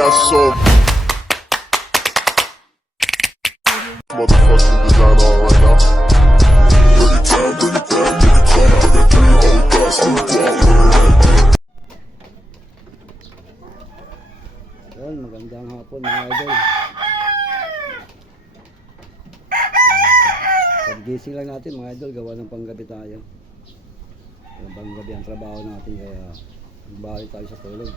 got so motherfucking design on right now. Bring it down, bring it down, bring it down. I got 3 old guys to walk. Yun, magandang hapon mga idol. Pag-gising lang natin mga idol, gawa ng panggabi tayo. Panggabi ang trabaho natin kaya balik tayo sa tulog.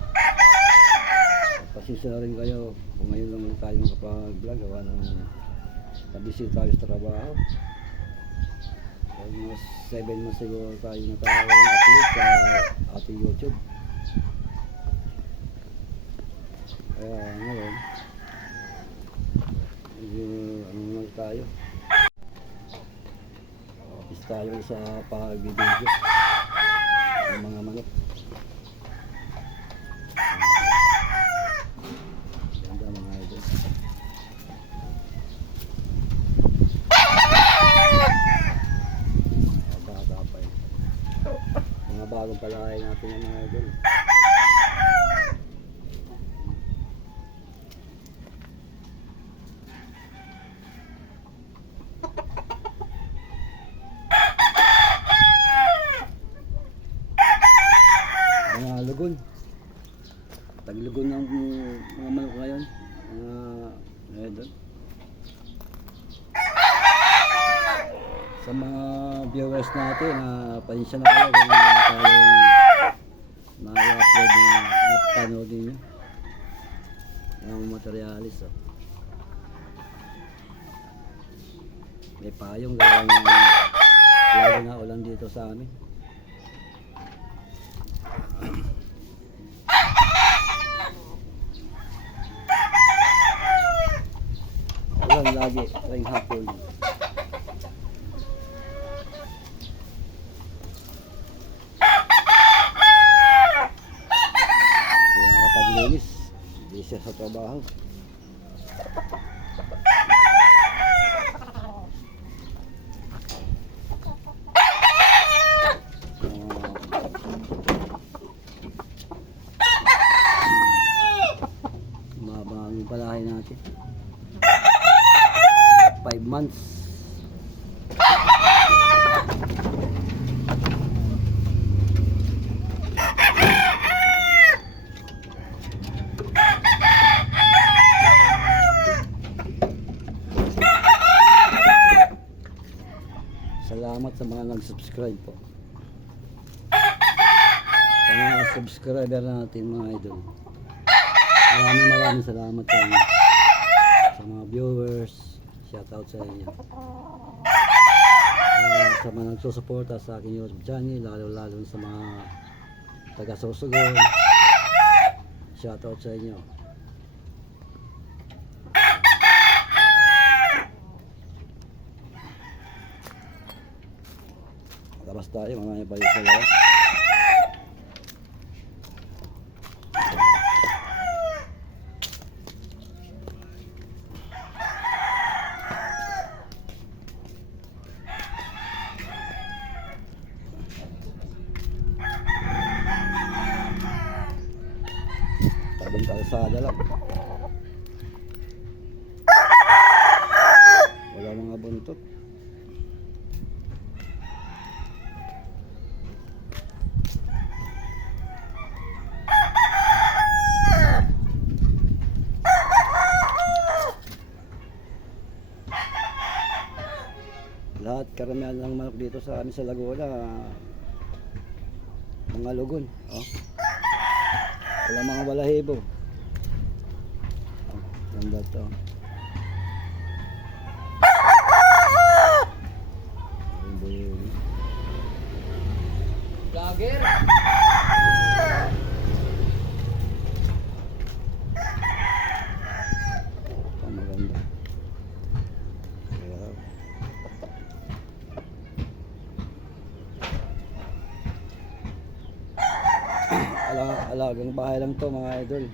Pasensya na rin kayo kung ngayon lang ulit tayo makapag-vlog, gawa ng nabisi tayo sa trabaho. Almost 7 months siguro tayo nakawalang upload sa ating YouTube. Kaya ngayon medyo ano naman tayo, office tayo sa pag-video ng mga manok. Ganda mga idol. Bata pa yun. Mga bagong palahay natin yung mga idol. Mga lugon, taglugon ng mga manok ngayon, mga idol. Sa mga viewers natin, pasensya na kayo kung tayong na-upload na napanood ninyo yung materialis. May payong gawa ng lalo na ulan dito sa amin. Ulan lagi, tuwing hapon. Kaya nakapaglinis, hindi siya sa trabaho. Mabang yung palahay natin. 5 months. Salamat sa mga nag-subscribe po. Sa mga subscriber natin mga idol. Maraming salamat sa inyo. Sa mga viewers, shout out sa inyo. Sa mga nagsusuporta sa aking YouTube channel, lalo sa mga taga-Sorsogon, shout out sa inyo. Labas tayo, mamaya balik sa labas. Tabang kalsada lang. Wala mga buntot. Lahat karamihan ng manok dito sa amin sa Laguna mga lugon. Wala mga balahibo. Ganda to. Vlogger. Maganda. Alagang bahay lang to mga idol.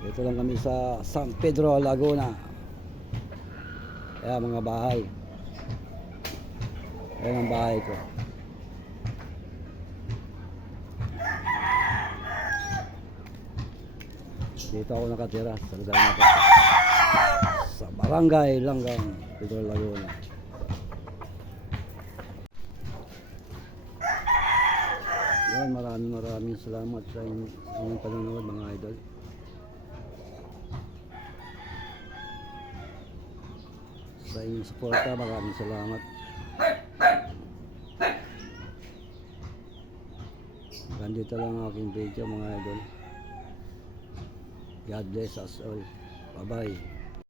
Dito lang kami sa San Pedro, Laguna. Kaya mga bahay. Ayan ang bahay ko. Dito ako nakatira sa lugar na to. Sa Barangay Langgang, Pedro Laguna. Yan, maraming salamat sa inyong panonood mga idol. Sa inyong suporta, maraming salamat. Nandito lang ang aking video mga idol. God bless us all. Bye bye.